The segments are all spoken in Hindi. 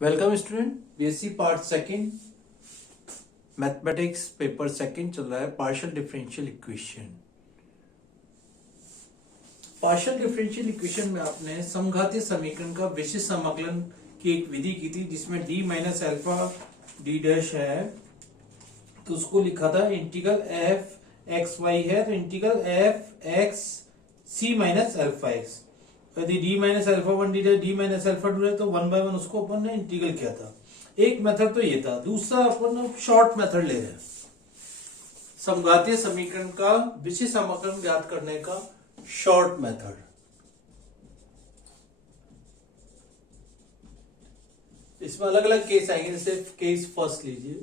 Welcome student. BSc part second mathematics paper second चल रहा है। Partial differential equation. Partial differential equation में आपने समघातीय समीकरण का विशिष्ट समाकलन की एक विधि की थी जिसमें d minus alpha D dash है, तो उसको लिखा था इंटीग्रल एफ एक्स वाई है, तो इंटीग्रल एफ एक्स सी माइनस अल्फा एक्स। यदि d minus alpha one D d minus alpha two है तो 1/1 उसको अपन ने इंटीग्रल किया था। एक मेथड तो ये था। दूसरा अपन शॉर्ट मेथड ले रहे हैं, समघातीय समीकरण का विशिष्ट समाकलन ज्ञात करने का शॉर्ट मेथड। इसमें अलग अलग केस आएंगे। जैसे केस फर्स्ट लीजिए।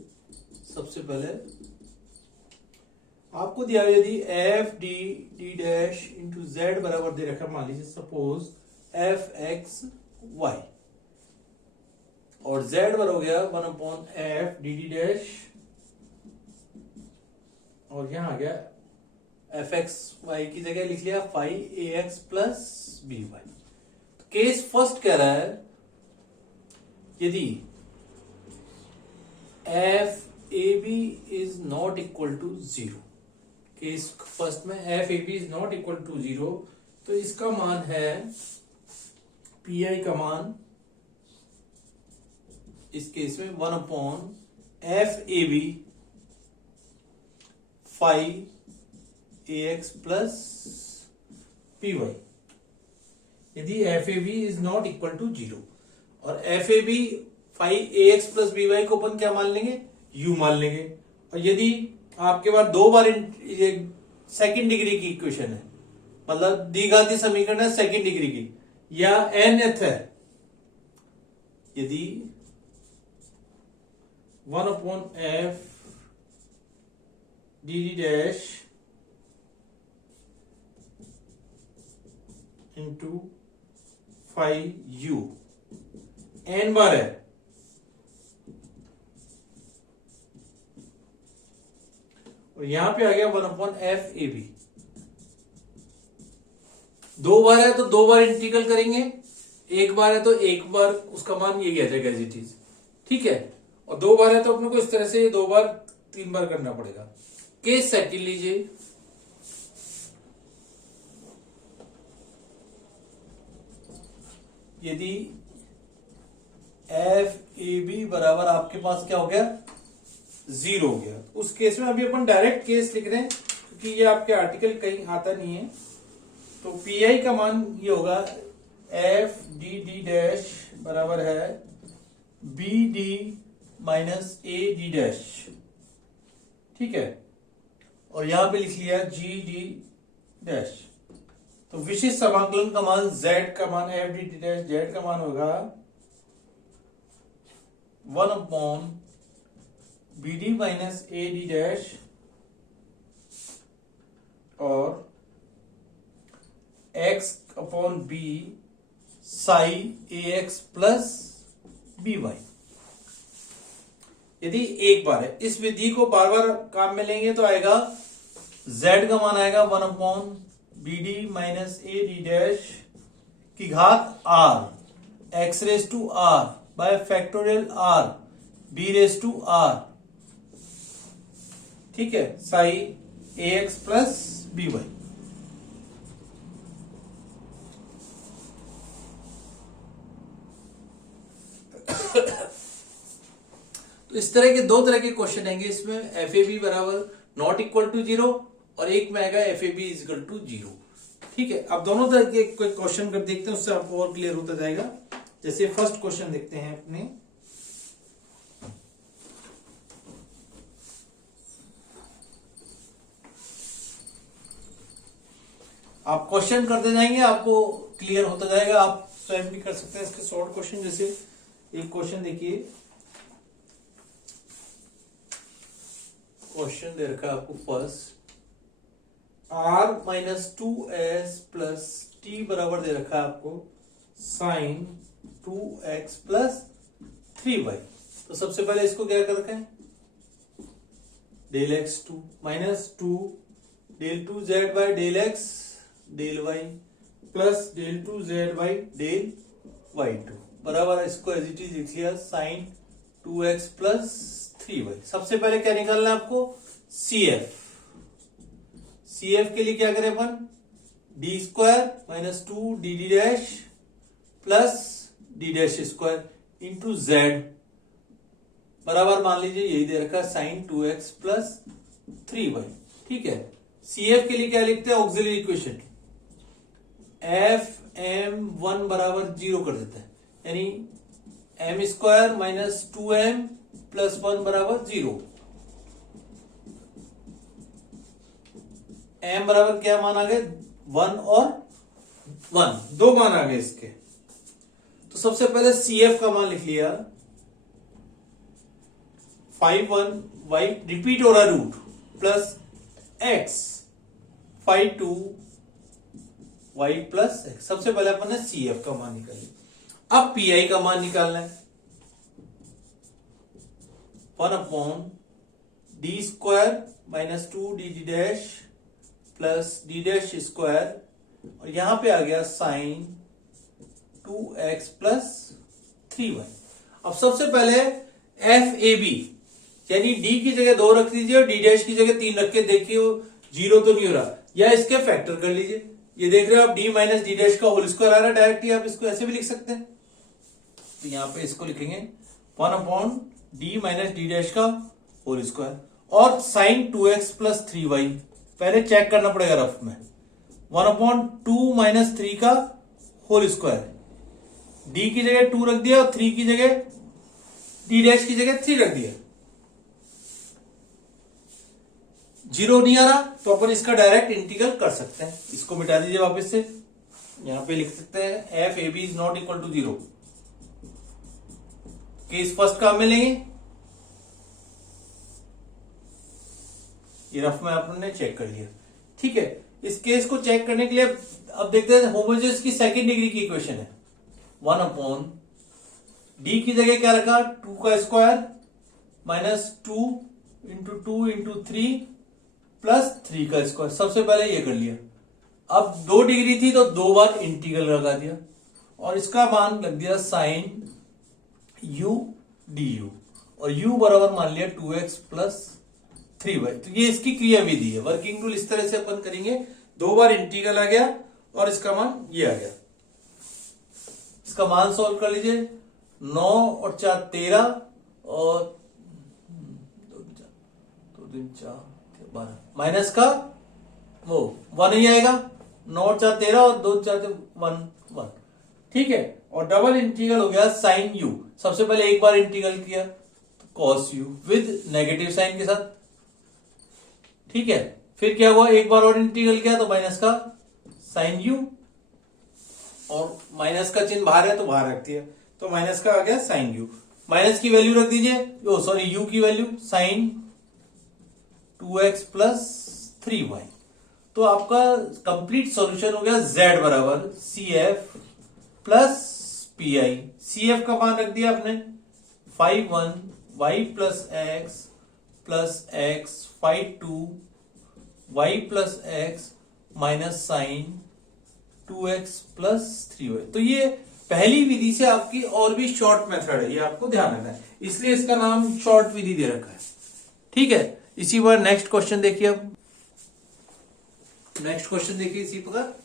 सबसे पहले आपको दिया यदि F D D dash into z बराबर दे रखा, मान लीजिए सपोज एफ एक्स वाई, और जेड बराबर हो गया 1/f डी डी डैश, और यहां आ गया एफ एक्स वाई की जगह लिख लिया five a x plus B y. Case first कह रहा है यदि f A B is not equal to zero. Case first में f A B is not equal to zero, तो इसका मान है पी आई का मान इस केस में 1/f a b five a x plus p y. यदि f A B is not equal to zero और f A b five a x plus B y को अपन क्या मान लेंगे, यू मान लेंगे। और यदि आपके पास दो बार सेकंड डिग्री की इक्वेशन है, मतलब द्विघातीय समीकरण है सेकंड डिग्री की, या nth है, यदि 1/f D D dash into five you n बार है, और यहां पे आ गया 1/f ए बी। दो बार है तो दो बार इंटीग्रल करेंगे, एक बार है तो एक बार उसका मान ये आ जाएगा एज इट इज, ठीक है। और दो बार है तो अपने को इस तरह से दो बार तीन बार करना पड़ेगा। केस सेकंड लीजिए। यदि एफ ए बी बराबर आपके पास क्या हो गया, जीरो हो गया, उस केस में अभी अपन डायरेक्ट केस लिख रहे हैं क्योंकि ये आपके आर्टिकल कहीं आता नहीं है। तो पी आई का मान ये होगा एफ डी डी डैश बराबर है B D minus A D dash, ठीक है। और यहां पे लिख लिया जी डी डैश। तो विशिष्ट समाकलन का मान z का मान F D D dash Z का मान होगा 1/b D minus A D dash और x/b Sai A x plus B Y. यदि एक बार है, इस विधि को बार बार काम में लेंगे तो आएगा z का मान आएगा 1/b D minus A D dash की घात r x raise to r by factorial r b raise to r, ठीक है, psi A x plus B Y. तो इस तरह के दो तरह के क्वेश्चन आएंगे। इसमें एफ ए बी बराबर नॉट इक्वल टू जीरो और एक में आएगा F A B is equal to zero, ठीक है। अब दोनों तरह के कोई क्वेश्चन कर देखते हैं, उससे आपको और क्लियर होता जाएगा। जैसे फर्स्ट क्वेश्चन देखते हैं अपने। आप क्वेश्चन करते जाएंगे, आपको क्लियर होता जाएगा। आप स्वयं भी कर सकते हैं इसके शॉर्ट क्वेश्चन। जैसे एक क्वेश्चन देखिए, क्वेश्चन दे रखा है आपको first, r minus 2s plus t बराबर दे रखा है आपको साइन 2x प्लस 3y। तो सबसे पहले इसको क्या कर रखा है, del x2 minus 2 del 2z by del x del y plus del 2z by del y2। बराबर इसको एज इट इज लिख लिया साइन 2x प्लस 3y। सबसे पहले क्या निकालना है आपको, CF। CF के लिए क्या करें अपन, D square minus 2 D D dash plus D dash square into z बराबर मान लीजिए यही दे रखा साइन 2x प्लस 3y। ठीक है, CF के लिए क्या लिखते हैं, ऑक्सिलरी इक्वेशन FM 1 बराबर 0 कर देते हैं, यानी m square minus 2m plus 1 बराबर 0। m बराबर क्या मान आ गए, 1 और 1, दो मान आ गए इसके। तो सबसे पहले CF का मान लिख लिया 5 1 y रिपीट हो रहा root plus x 5 2 y plus x। सबसे पहले अपन ने CF का मान निकाल लिया। अब PI का मान निकालना है, 1 upon D square minus 2 D D dash plus D dash square और यहां पे आ गया साइन 2x प्लस 3y। अब सबसे पहले FAB यानी d की जगह 2 रख दीजिए और d डैश की जगह 3 रख के देखिए वो 0 तो नहीं हो रहा, या इसके फैक्टर कर लीजिए। ये देख रहे हो आप d माइनस डी डैश का होल स्क्वायर आ रहा है, डायरेक्टली आप इसको ऐसे भी लिख सकते हैं। तो यहां पे इसको लिखेंगे 1 upon D minus D dash का होल स्क्वायर और साइन 2x प्लस 3y। पहले चेक करना पड़ेगा रफ में, 1 अपॉन 2 माइनस 3 का होल स्क्वायर, d की जगह 2 रख दिया और 3 की जगह d डैश की जगह 3 रख दिया। 0 नहीं आ रहा तो अपन इसका डायरेक्ट इंटीग्रल कर सकते हैं। इसको मिटा दीजिए वापस से, यहां पे लिख सकते हैं FAB is not equal to 0। Case first काम में लेंगे, ये रफ में आपने चेक कर लिया। ठीक है, इस केस को चेक करने के लिए अब देखते हैं होमोजेनियस की सेकंड डिग्री की इक्वेशन है। 1 अपॉन डी की जगह क्या रखा, 2 का square minus 2 into 2 into 3 plus 3 का स्क्वायर। सबसे पहले ये कर लिया। अब 2 डिग्री थी तो 2 बार इंटीग्रल लगा दिया और इसका मान लग दिया साइन u du और u बराबर मान लिया 2x प्लस 3y। तो ये इसकी क्रिया विधि है। वर्किंग रूल इस तरह से अपन करेंगे, 2 बार इंटीग्रल आ गया और इसका मान ये आ गया। इसका मान सॉल्व कर लीजिए, 9 और 4 13 और 2 3 4 12 माइनस का वो 1 ही आएगा। 9 और 4 13 और 2 4 1 1। ठीक है, और डबल इंटीग्रल हो गया साइन u। सबसे पहले एक बार इंटीग्रल किया तो cos u with negative sign के साथ। ठीक है, फिर क्या हुआ, एक बार और इंटीग्रल किया तो माइनस का साइन u और माइनस का चिन्ह बाहर है तो बाहर रख दिया, तो माइनस का आ गया साइन u। माइनस की वैल्यू रख दीजिए, सॉरी u की value sine 2x plus 3y। तो आपका कंप्लीट सॉल्यूशन हो गया z बराबर CF प्लस PI। CF का मान रख दिया आपने 5 1 y plus x plus x 5 2 y plus x minus sine 2x plus 3y। तो ये पहली विधि से आपकी और भी शॉर्ट मेथड है, ये आपको ध्यान रखना है, इसलिए इसका नाम शॉर्ट विधि दे रखा है। ठीक है, इसी बार नेक्स्ट क्वेश्चन देखिए। अब नेक्स्ट क्वेश्चन देखिए इसी प्रकार।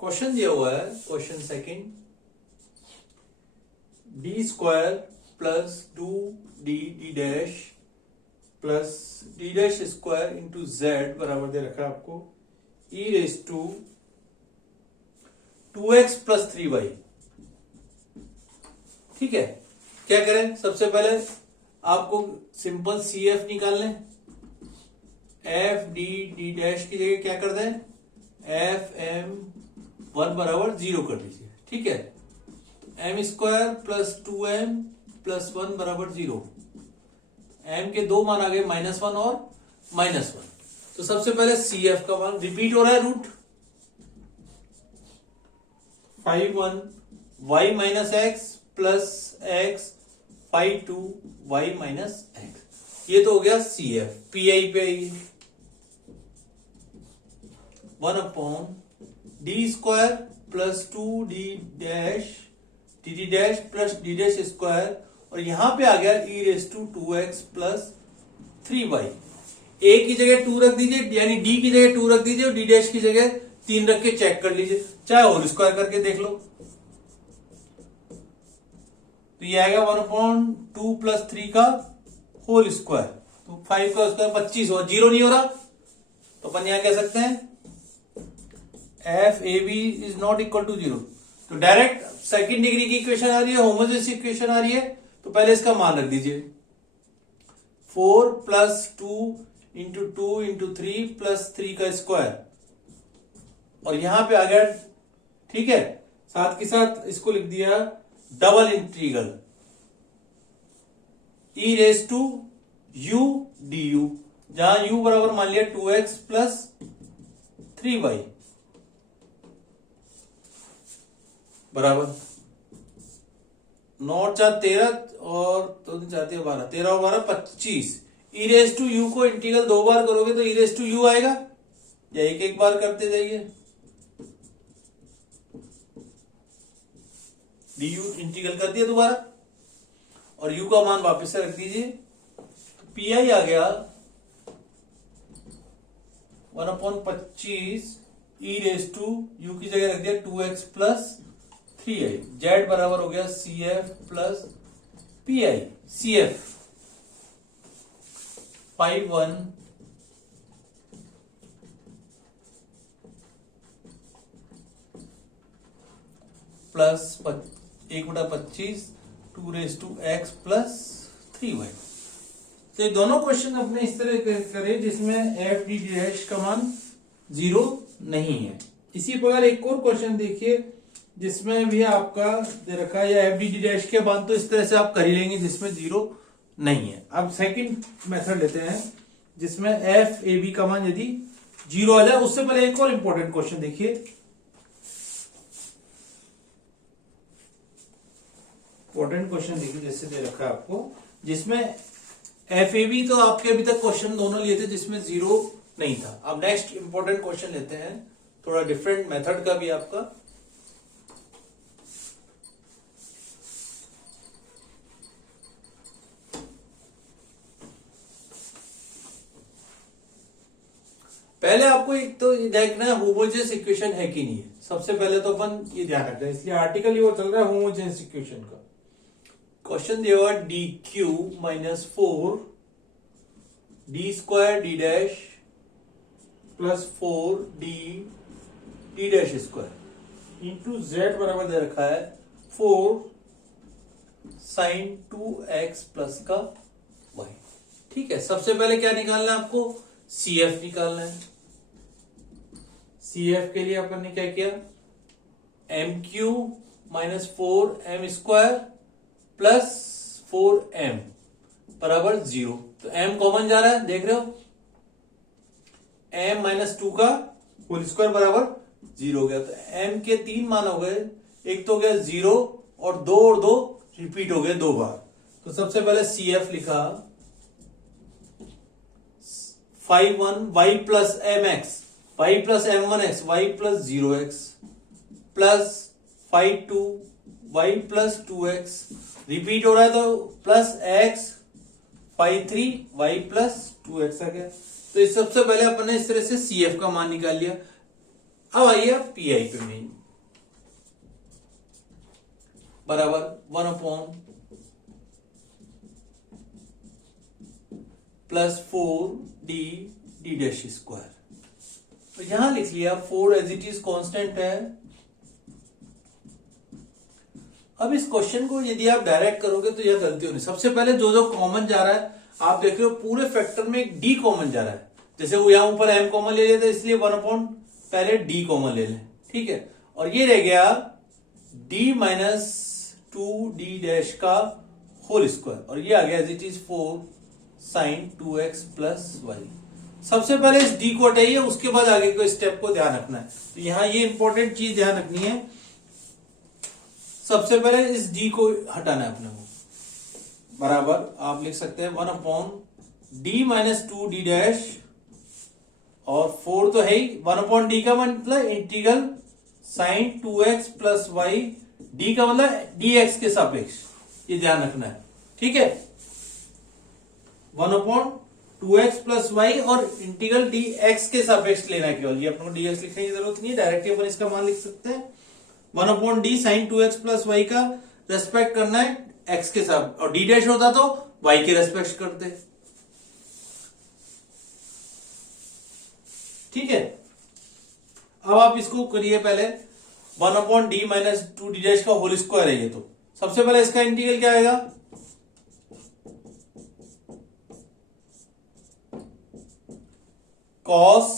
क्वेश्चन दिया हुआ है, question second, D square plus 2 D D dash plus D dash square into z बराबर दे रखा है आपको ई race to 2x plus 3y। ठीक है, क्या करें, सबसे पहले आपको सिंपल CF निकाल लें। एफ डी डी डैश की जगह क्या कर दें, FM 1 बराबर 0 कर दीजिए। ठीक है, m square plus 2m plus 1 बराबर 0। m के दो मान आ गए, -1 और -1। तो सबसे पहले CF का मान रिपीट हो रहा है, root 5 1 y minus X plus X five two Y minus X. ये तो हो गया सी एफ। पी आई पे आइए, 1 D square plus 2d dash D dash plus D dash square, और यहां पे आ गया e raise to 2x plus 3y। a की जगह 2 रख दीजिए, यानी d की जगह 2 रख दीजिए और d डैश की जगह 3 रख के चेक कर लीजिए, चाहे होल स्क्वायर करके देख लो। तो ये आएगा 1/2 प्लस 3 का होल स्क्वायर, तो 5 का स्क्वायर 25 हो, जीरो नहीं हो रहा, तो अपन यहां कह सकते हैं F A B is not equal to 0। तो डायरेक्ट सेकंड डिग्री की इक्वेशन आ रही है, होमोजेनियस इक्वेशन आ रही है, तो पहले इसका मान रख दीजिए 4 प्लस 2 इंटू 2 इंटू 3 प्लस 3 का स्क्वायर, और यहां पे आ गया, ठीक है, साथ के साथ इसको लिख दिया double integral E race to you D U, जहां यू बराबर मान लिया 2x प्लस 3y बराबर 9 4 13 और 2 4 12, 13 और 12 25। ई रेस टू यू को इंटीग्रल 2 बार करोगे तो ई रेस टू यू आएगा, या एक बार करते जाइए, डी यू इंटीग्रल कर दिया दोबारा, और यू का मान वापस से रख दीजिए, तो पी आई आ गया 1/25 ई रेस टू यू की जगह रख दिया 2x प्लस 3i। जेड बराबर हो गया C F plus P I. C F 5/1 plus 1/25 2 raise to x plus 3y। तो ये दोनों क्वेश्चन अपने इस तरह करें जिसमें एफ डी डैश का मान 0 नहीं है। इसी प्रकार एक और क्वेश्चन देखिए जिसमें भी आपका दे रखा है, या एफ डी डैश के मान तो इस तरह से आप कर ही लेंगे जिसमें 0 नहीं है। अब सेकंड मेथड लेते हैं जिसमें एफ ए बी का मान यदि 0 आ जाए। उससे पहले एक और इंपॉर्टेंट क्वेश्चन देखिए, इंपॉर्टेंट क्वेश्चन देखिए जैसे दे रखा है आपको, जिसमें एफ ए बी तो आपके अभी तक क्वेश्चन दोनों लिए थे जिसमें 0 नहीं था। अब नेक्स्ट इंपॉर्टेंट क्वेश्चन लेते हैं, थोड़ा डिफरेंट मेथड का भी आपका। पहले आपको एक तो देखना है होमोजेनियस इक्वेशन है कि नहीं है। सबसे पहले तो अपन ये ध्यान रखते हैं, इसलिए आर्टिकल ये वो चल रहा है होमोजेनियस इक्वेशन का। क्वेश्चन दिया हुआ D cube minus 4 D square D dash plus 4 D dash square into z बराबर दे रखा है 4 साइन 2x प्लस का y। ठीक है, सबसे पहले क्या निकालना है आपको, सी एफ निकालना है। सी एफ के लिए अपन ने क्या किया, M cube minus 4m square plus 4m बराबर 0। तो m कॉमन जा रहा है, देख रहे हो, m माइनस 2 का होल स्क्वायर बराबर 0 हो गया। तो m के 3 मान हो गए, एक तो हो गया 0 और 2 रिपीट हो गए 2 बार। तो सबसे पहले सी एफ लिखा 5/1 y plus M X y plus m1x y plus 0x plus 5/2 y plus 2x repeat हो रहा है तो plus x 5/3 y plus 2x आ गया। तो इस सबसे पहले अपन ने इस तरह से सी एफ का मान निकाल लिया। अब आइए पी आई पे मेन बराबर 1 प्लस 4 डी डैश स्क्वायर। तो यहां लिख लिया 4 एज इट इज कांस्टेंट है। अब इस क्वेश्चन को यदि आप डायरेक्ट करोगे तो यह गलती होनी। सबसे पहले जो कॉमन जा रहा है आप देख रहे हो पूरे फैक्टर में एक डी कॉमन जा रहा है। जैसे वो यहां ऊपर एम कॉमन ले लेते इसलिए 1 पहले डी कॉमन ले लें, ठीक है। और ये रह गया डी माइनस 2 डी डैश का होल स्क्वायर, और ये आ गया as it is 4 sine 2x plus Y. सबसे पहले इस डी को हटाइए, उसके बाद आगे के स्टेप को ध्यान रखना है। तो यहां ये इंपॉर्टेंट चीज ध्यान रखनी है, सबसे पहले इस डी को हटाना है अपने को, बराबर आप लिख सकते हैं 1/d-2d और 4 तो है ही, 1/d का मतलब integral sine 2x plus Y, D का मतलब dx के सापेक्ष, ये ध्यान रखना है, ठीक है। 1/2x प्लस वाई और इंटीग्रल dx के सापेक्ष लेना है केवल, ये अपने को dx लिखने की जरूरत नहीं है, डायरेक्टली अपन इसका मान लिख सकते हैं। 1/d sine 2x plus Y का रेस्पेक्ट करना है x के साथ, और d डैश होता तो y के रेस्पेक्ट करते, ठीक है। अब आप इसको करिए, पहले 1/d-2d का होल स्क्वायर है ये, तो सबसे पहले इसका इंटीग्रल क्या आएगा, cos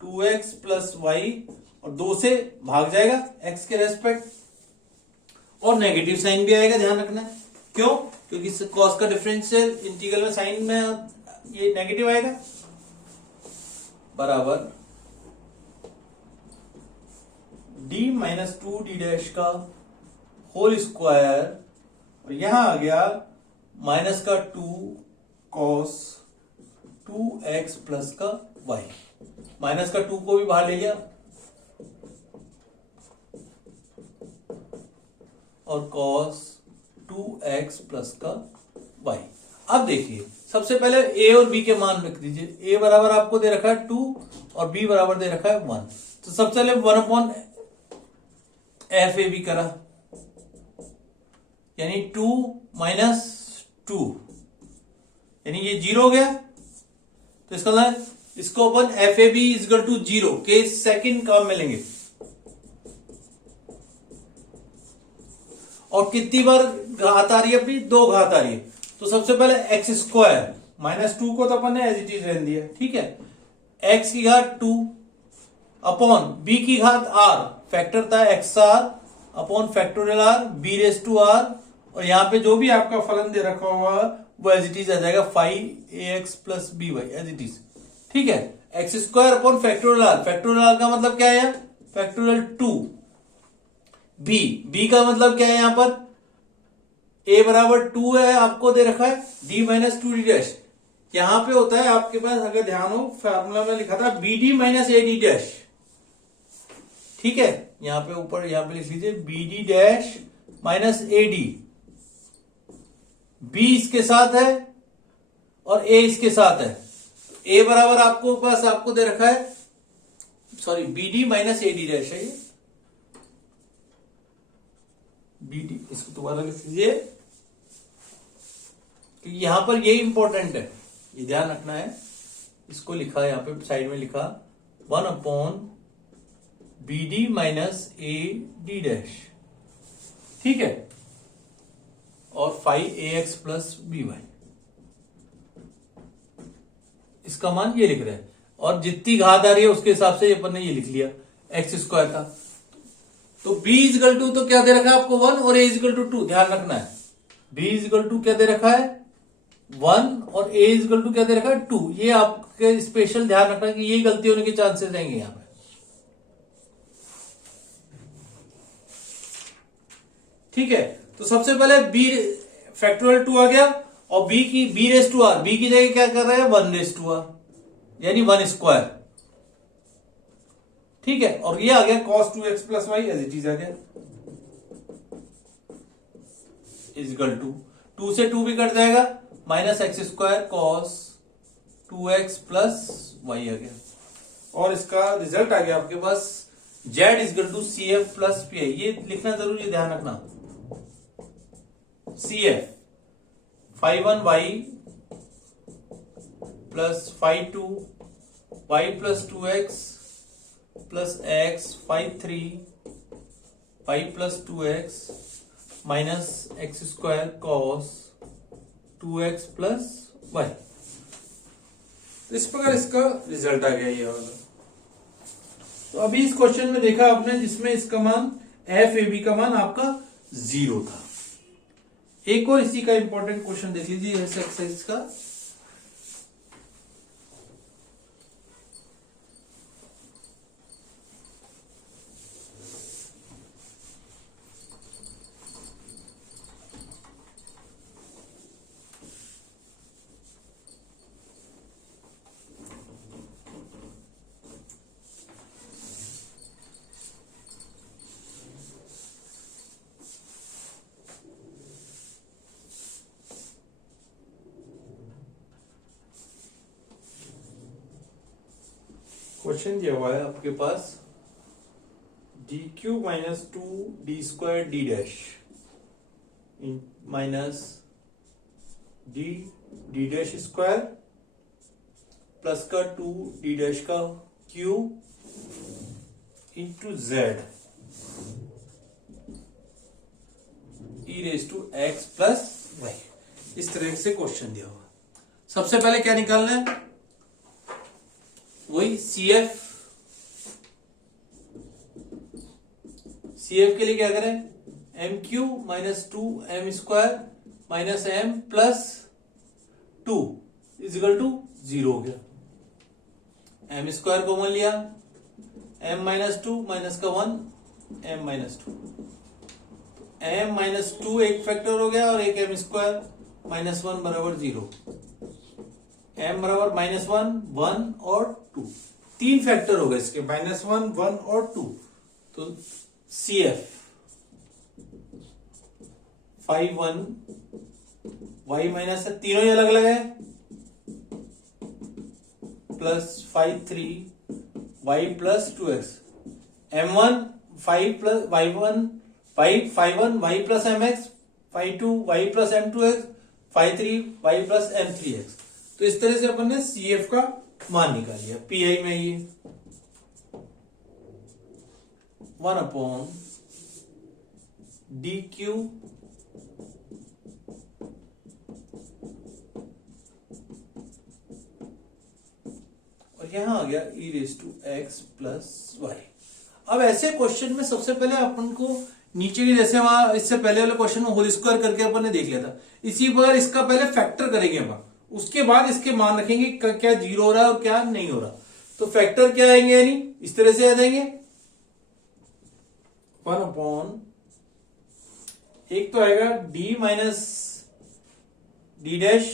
2x प्लस वाई, और 2 से भाग जाएगा x के रेस्पेक्ट, और नेगेटिव साइन भी आएगा, ध्यान रखना है। क्यों? क्योंकि cos का डिफरेंशियल इंटीग्रल में साइन में ये नेगेटिव आएगा, बराबर d-2d का होल स्क्वायर, और यहां आ गया माइनस का 2 cos 2x प्लस का y, माइनस का 2 को भी बाहर ले लिया, और cos 2x प्लस का y। अब देखिए, सबसे पहले a और b के मान रख दीजिए। a बराबर आपको दे रखा है 2 और b बराबर दे रखा है 1, तो सबसे पहले 1/f(ab) करा, यानी 2 माइनस 2, यानी ये 0 हो गया, तो इसका मतलब इसको अपन f(ab) इक्वल टू 0 के सेकंड काम में लेंगे, और कितनी बार घात आ रही है अपनी, 2 घात आ रही है, तो सबसे पहले एक्स स्क्वायर माइनस 2 को तो अपन ने एज इट इज रहने दिया, ठीक है। एक्स की घात 2 अपॉन बी की घात आर, फैक्टर था X R upon factorial R B race to R, और यहां पे जो भी आपका फलन दे रखा हुआ वो एज इट इज आ जाएगा 5ax plus B Y as it is, ठीक है। X square upon factorial R, factorial R का मतलब क्या है, फैक्टोरियल 2, बी का मतलब क्या है, यहां पर a बराबर 2 है, आपको दे रखा है d-2d, यहां पे होता है आपके पास, अगर ध्यान हो फार्मूला में लिखा था bd-ad, ठीक है। यहां पे ऊपर यहां पे लिख लीजिए bd-ad, b इसके साथ है और a इसके साथ है, a बराबर आपको पास आपको दे रखा है, सॉरी bd-ad है ये, bd, इसको दोबारा लिख लीजिए, क्योंकि यहां पर ये इंपॉर्टेंट है, ये ध्यान रखना है। इसको लिखा है यहां पे साइड में लिखा 1/bd-ad, ठीक है, और 5ax प्लस बी वाई, इसका मान ये लिख रहे हैं, और जितनी घात आ रही है उसके हिसाब से अपन ने ये लिख लिया एक्स स्क्वायर का, तो b इक्वल टू तो क्या दे रखा है आपको 1 और a इक्वल टू 2, ध्यान रखना है। b इक्वल टू क्या दे रखा है 1 और a इक्वल टू क्या दे रखा है 2, ये आपके स्पेशल ध्यान रखना कि ये गलती होने के चांसेस रहेंगे यहां पे, ठीक है। तो सबसे पहले b फैक्टोरियल 2 आ गया, और b की b raise to R, b की जगह क्या कर रहे हैं 1 रेस टू आर, यानी 1 स्क्वायर, ठीक है। और ये आ गया cos 2x plus y as it is आ गया, इक्वल टू 2 से 2 भी कट जाएगा, minus x square cos 2x plus y आ गया, और इसका रिजल्ट आ गया आपके पास z equal to CF plus PI, ये लिखना जरूरी है, ध्यान रखना। CF 5(1)y plus 5(2)y plus 2x plus x 5(3)y plus 2x minus x square cos 2x plus Y, इस प्रकार इसका रिजल्ट आ गया ये वाला। तो अभी इस क्वेश्चन में देखा आपने जिसमें इसका मान f(ab) का मान आपका 0 था। एक और इसी का इंपॉर्टेंट क्वेश्चन देख लीजिए इस एक्सरसाइज का, क्वेश्चन दिया हुआ है आपके पास D cube minus two D square D dash minus D D dash square plus का टू डी डैश का cube into z e raise to x plus Y. इस तरह से क्वेश्चन दिया हुआ। सबसे पहले क्या निकालना है, वही सीएफ। सीएफ के लिए क्या करें, M cube minus two M square minus M plus two equal to 0 हो गया। एम स्क्वायर कॉमन लिया, एम माइनस टू माइनस का 1 M minus two, M minus two एक फैक्टर हो गया और एक एम स्क्वायर माइनस 1 बराबर 0। एम बराबर माइनस 1 1 और 2, 3 फैक्टर हो गए इसके, माइनस 1 1 और 2। तो सी एफ 5 1 वाई माइनस है, तीनों ही अलग अलग है, plus 5 3 Y plus 2x। m1 5 प्लस y1 5 1 Y plus mx, 5 2 Y plus m2x, 5 3 Y plus m3x। तो इस तरह से अपन ने CF का मान निकाल लिया। PI में ये 1 अपॉन डी क्यू और यहां आ गया e raise to x plus Y. अब ऐसे क्वेश्चन में सबसे पहले अपन को नीचे की, जैसे वहां इससे पहले वाले क्वेश्चन में होल स्क्वायर करके अपन ने देख लिया था, इसी प्रकार इसका पहले फैक्टर करेंगे अपन, उसके बाद इसके मान रखेंगे क्या 0 हो रहा है और क्या नहीं हो रहा। तो फैक्टर क्या आएंगे, यानी इस तरह से आ जाएंगे 1 अपॉन, एक तो आएगा डी माइनस डी डैश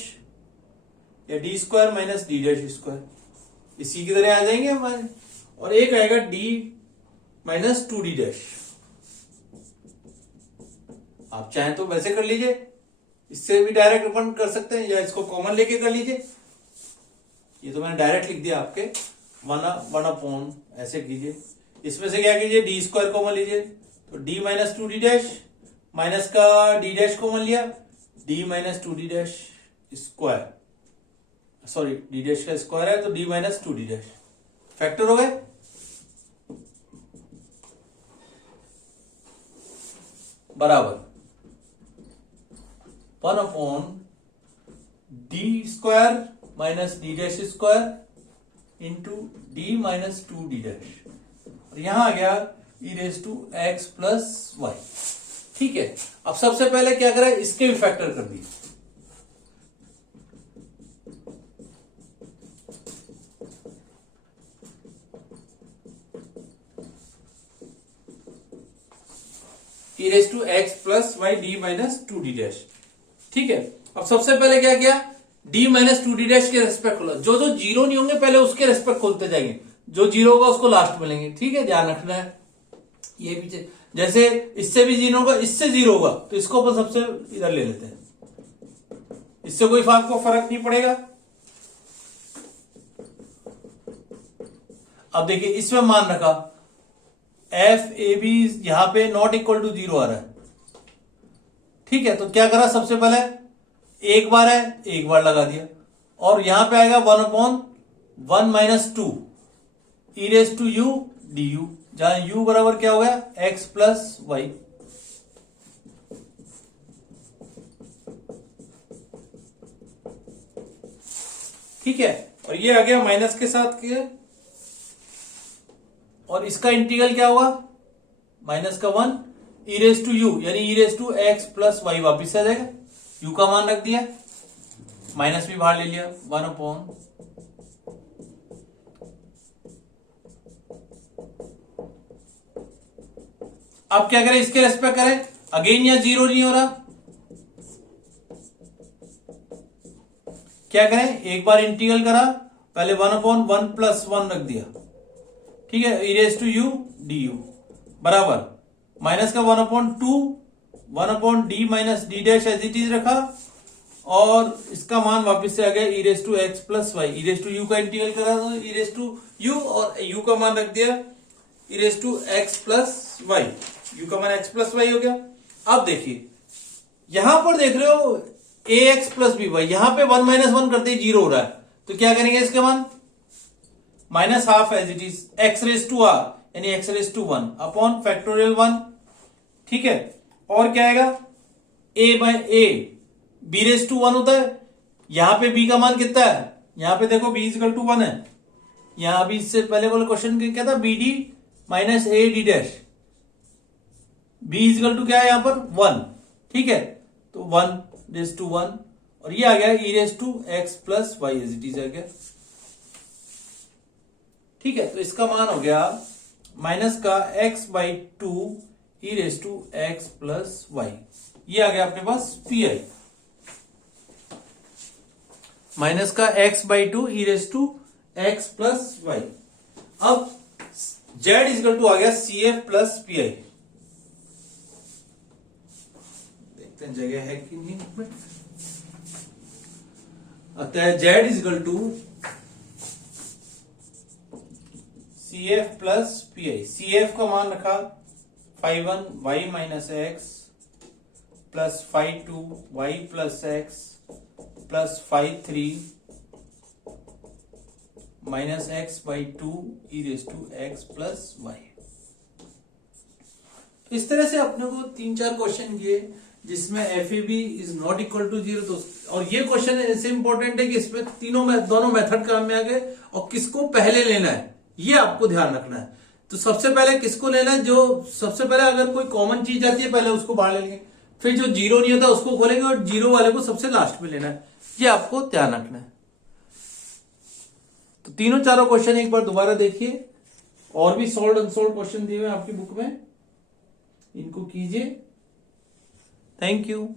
या D square minus D dash square, इसी की तरह आ जाएंगे हमारे, और एक आएगा D minus two D dash. आप चाहें तो वैसे कर लीजिए, इससे भी डायरेक्ट अपन कर सकते हैं, या इसको कॉमन लेके कर लीजिए। ये तो मैंने डायरेक्ट लिख दिया आपके 1 अपॉन, ऐसे कीजिए। इसमें से क्या कीजिए, डी स्क्वायर कॉमन लीजिए, तो D minus two D dash minus का डी डैश कॉमन लिया, D minus two D dash square, sorry D dash का स्क्वायर है तो D minus two D dash, factor हो गए। बराबर 1 upon D square minus D dash square into D minus two D dash, और यहां आ गया e raise to x plus y. ठीक है, अब सबसे पहले क्या करें, इसके भी फैक्टर कर दिए। E raise to x plus Y D minus two D dash. ठीक है, अब सबसे पहले क्या किया, D minus two D dash के रेस्पेक्ट खोला, जो जो 0 नहीं होंगे पहले उसके रेस्पेक्ट खोलते जाएंगे, जो 0 होगा उसको लास्ट में लेंगे। ठीक है, ध्यान रखना है। ये पीछे जैसे इससे भी 0 होगा, इससे 0 होगा, तो इसको अपन सबसे इधर ले लेते हैं, इससे कोई आपको फर्क नहीं पड़ेगा। अब देखिए इसमें मान रखा एफ ए बी यहां पे नॉट इक्वल टू 0 आ रहा है। ठीक है, तो क्या करा, सबसे पहले एक बार है, एक बार लगा दिया, और यहां पे आएगा 1 upon 1 minus two E raise to you D U, जहां u बराबर क्या हो गया, x प्लस वाई। ठीक है, और ये आ गया माइनस के साथ के, और इसका इंटीग्रल क्या होगा, माइनस का 1 ई रेज टू यू, यानी e raise to x plus y वापिस आ जाएगा। u का मान रख दिया, माइनस भी बाहर ले लिया, 1 अपॉन अब क्या करें, इसके रेस्पेक्ट करें, अगेन या 0 नहीं हो रहा, क्या करें, एक बार इंटीग्रल करा, पहले 1 अपॉन 1 प्लस 1 रख दिया। ठीक है, e raise to you D u बराबर माइनस का 1 upon 2 1 upon D minus D dash as it is रखा, और इसका मान वापस से आ गया e race to x plus y. E race to u का इंटीग्रल करा तो ई रेस टू यू और यू का मान रख दिया e race to x plus y. U का मान एक्स प्लस वाई हो गया। अब देखिए यहां पर देख रहे हो ए एक्स प्लस बी वाई, यहां पे 1 - 1 करते ही 0 हो रहा है, तो क्या करेंगे इसके मान minus half as it is x raised to r यानी x raised to 1 upon factorial 1। ठीक है, और क्या आएगा a by a b race to 1 होता है। यहां पे b का मान कितना है, यहां पे देखो b इक्वल टू 1 है। यहां भी इससे पहले वाला क्वेश्चन क्या था, B D minus A D dash, b equal to क्या है यहां पर 1। ठीक है, तो 1 रेस टू 1 और ये आ गया e race to x plus y as it is आ गया। ठीक है, तो इसका मान हो गया माइनस का x by two E race to x plus Y. ये आ गया अपने पास पी आई, माइनस का x by two E race to x plus Y. अब z इजकल टू आ गया C F plus P I. देखते हैं जगह है कि नहीं। अतः z equal to C F plus P I. C F का मान रखा 5(1) y minus X plus 5(2) y plus x plus 5(3) minus X by two E race to x plus Y. इस तरह से अपने को 3-4 क्वेश्चन किए जिसमें F A B is not equal to 0। तो और ये क्वेश्चन ऐसे इंपॉर्टेंट है कि इसमें दोनों मेथड काम में आ गए और किसको पहले लेना है ये आपको ध्यान रखना है। तो सबसे पहले किसको लेना है, जो सबसे पहले अगर कोई कॉमन चीज आती है पहले उसको बाहर लेंगे, फिर जो जीरो नहीं होता उसको खोलेंगे और जीरो वाले को सबसे लास्ट में लेना है। ये आपको ध्यान रखना है। तो तीनों चारों क्वेश्चन एक बार दोबारा देखिए, और भी सॉल्व अनसॉल्व क्वेश्चन दिए हुए आपकी बुक में, इनको कीजिए। Thank you.